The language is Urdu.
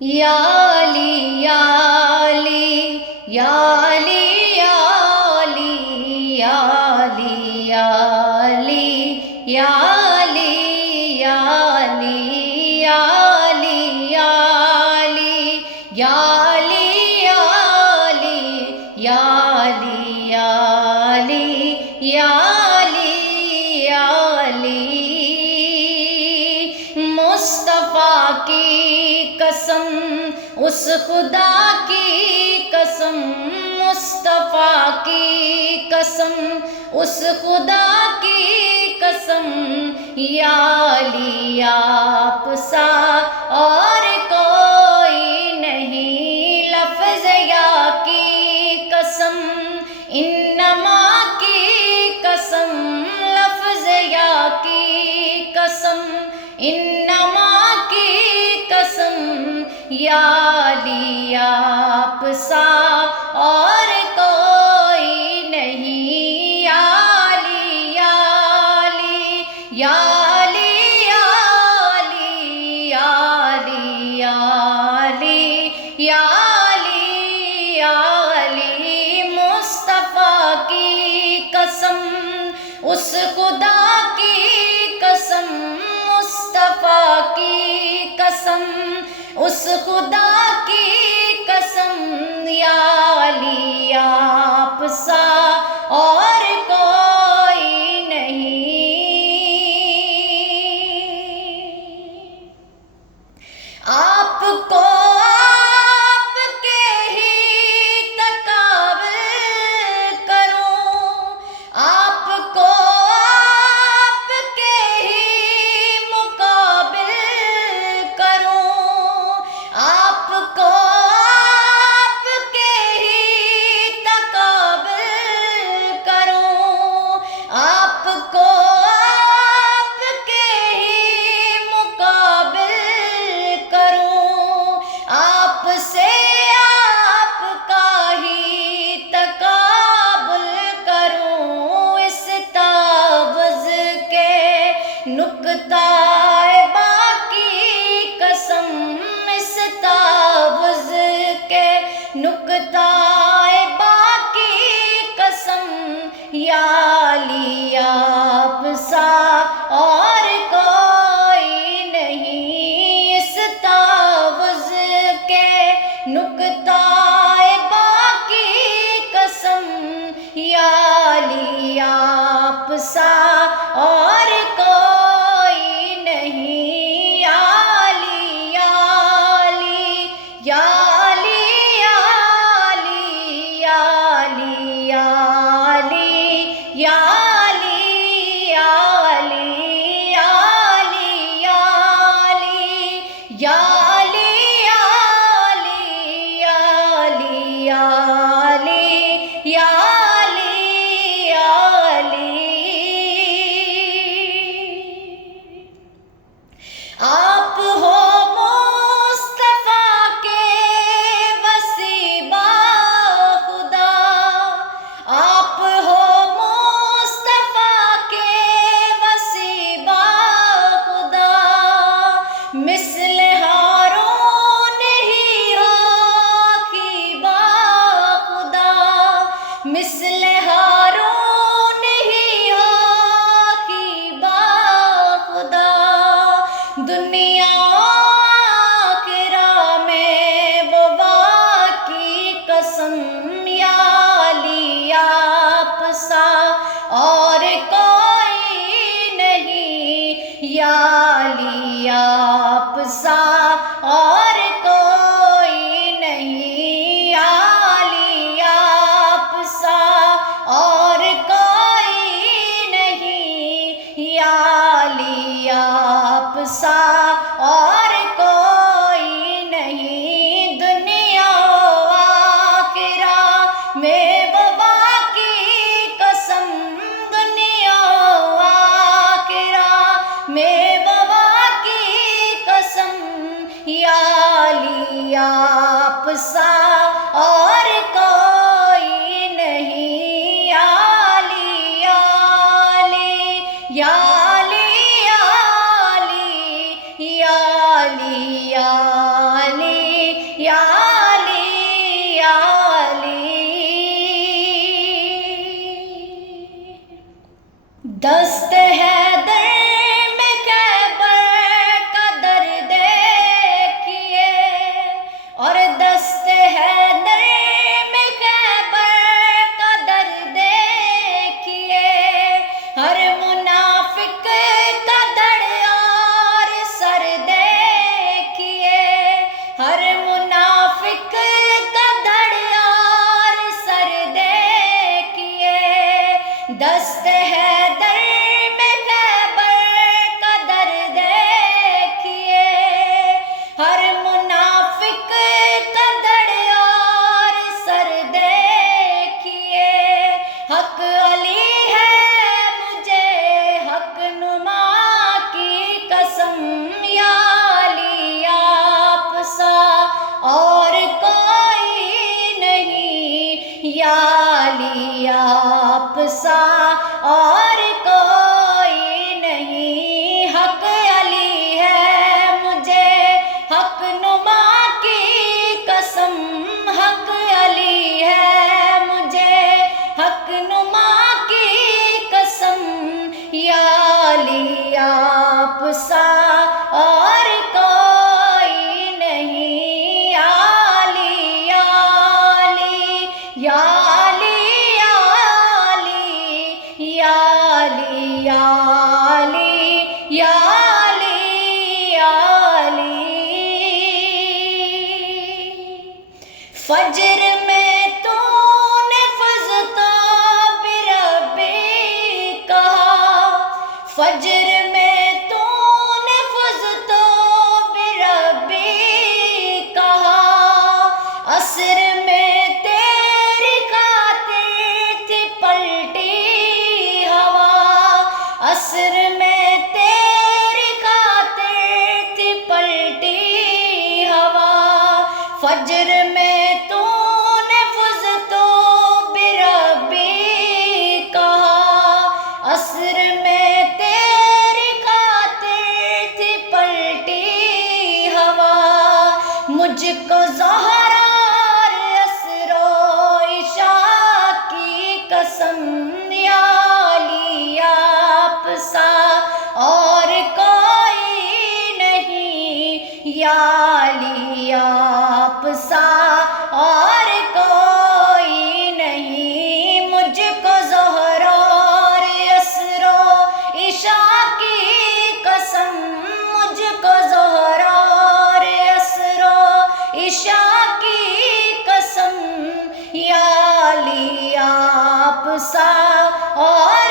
یا علی یا علی یا علی یا علی یا علی یا علی یا علی یا علی یا علی یا علی یا علی یا علی یا علی یا علی یا علی مصطفیٰ کی قسم اس خدا کی قسم مصطفیٰ کی قسم اس خدا کی قسم یا علی آپ سا اور کوئی نہیں لفظ یا کی قسم انما کی قسم لفظ یا کی قسم انما کی قسم یا علی آپ سا اور کوئی نہیں یا علی یا علی یا علی یا علی یا علی یا علی یا علی مصطفیٰ کی قسم اس خدا کی قسم مصطفیٰ کی قسم اس خدا کی قسم یا علی آپ سا اور کوئی نہیں آپ کو آپ کے ہی تقابل کروں آپ کو آپ کے ہی مقابل کروں آپ کو آپ کے ہی تقابل کروں آپ کو آپ کے ہی مقابل کروں آپ سے آپ کا ہی تقابل کروں اس تعوذ کے نکتہ باقی قسم اس تعوذ کے نکتہ باقی قسم یا علی آپ سا اور کوئی نہیں اس تعوذ کے نکتہ باقی قسم یا علی آپ سا اور کوئی نہیں یا علی یا علی یا علی یا علی یا علی یا علی یا علی یا علی یا علی یا علی یا علی یا علی یا علی یا علی آپ ہو مصطفیٰ کے وسیبہ خدا آپ ہو مصطفیٰ کے وسیبہ خدا مثل ہارون ہی ہو خیبہ خدا مثل ہارون ہی ہو خیبہ خدا دنیا آخرہ میں وہ واقعی قسم یا علی آپ سا اور کوئی نہیں یا علی آپ سا اور کوئی نہیں یا علی آپ سا اور کوئی نہیں یا علی آپ سا اور کوئی نہیں دنیا آخرہ میں وبا کی قسم دنیا آخرہ میں وبا کی قسم یا علی آپ سا اور کوئی نہیں یا علی یا علی یا علی یا علی یا علی یا علی یا علی آپ سا اور کوئی نہیں، حق علی ہے مجھے حق نما کی قسم، حق علی ہے مجھے حق نما کی قسم، یا علی آپ سا اور کوئی نہیں، یا علی یا علی یا علی یا علی یا علی یا علی یا علی یا علی۔ فجر میں تو نے فزتا بربی کہا، فجر میں تو نے فزتا بربی کہا، عصر میں تیری خاطر تھی پلٹی ہوا، عصر میں تیری خاطر تھی پلٹی ہوا، فجر میں تو نے فزتو بربی کہا، عصر میں تیری خاطر تھی پلٹی ہوا، مجھ کو زہرا اور عصر و عشاء کی قسم، یا علی آپ سا اور کوئی نہیں، یا علی آپ سا اور کوئی نہیں، مجھ کو زہر اور عصر و عشاء کی قسم، مجھ کو زہر اور عصر و عشاء کی قسم، یا علی آپ سا اور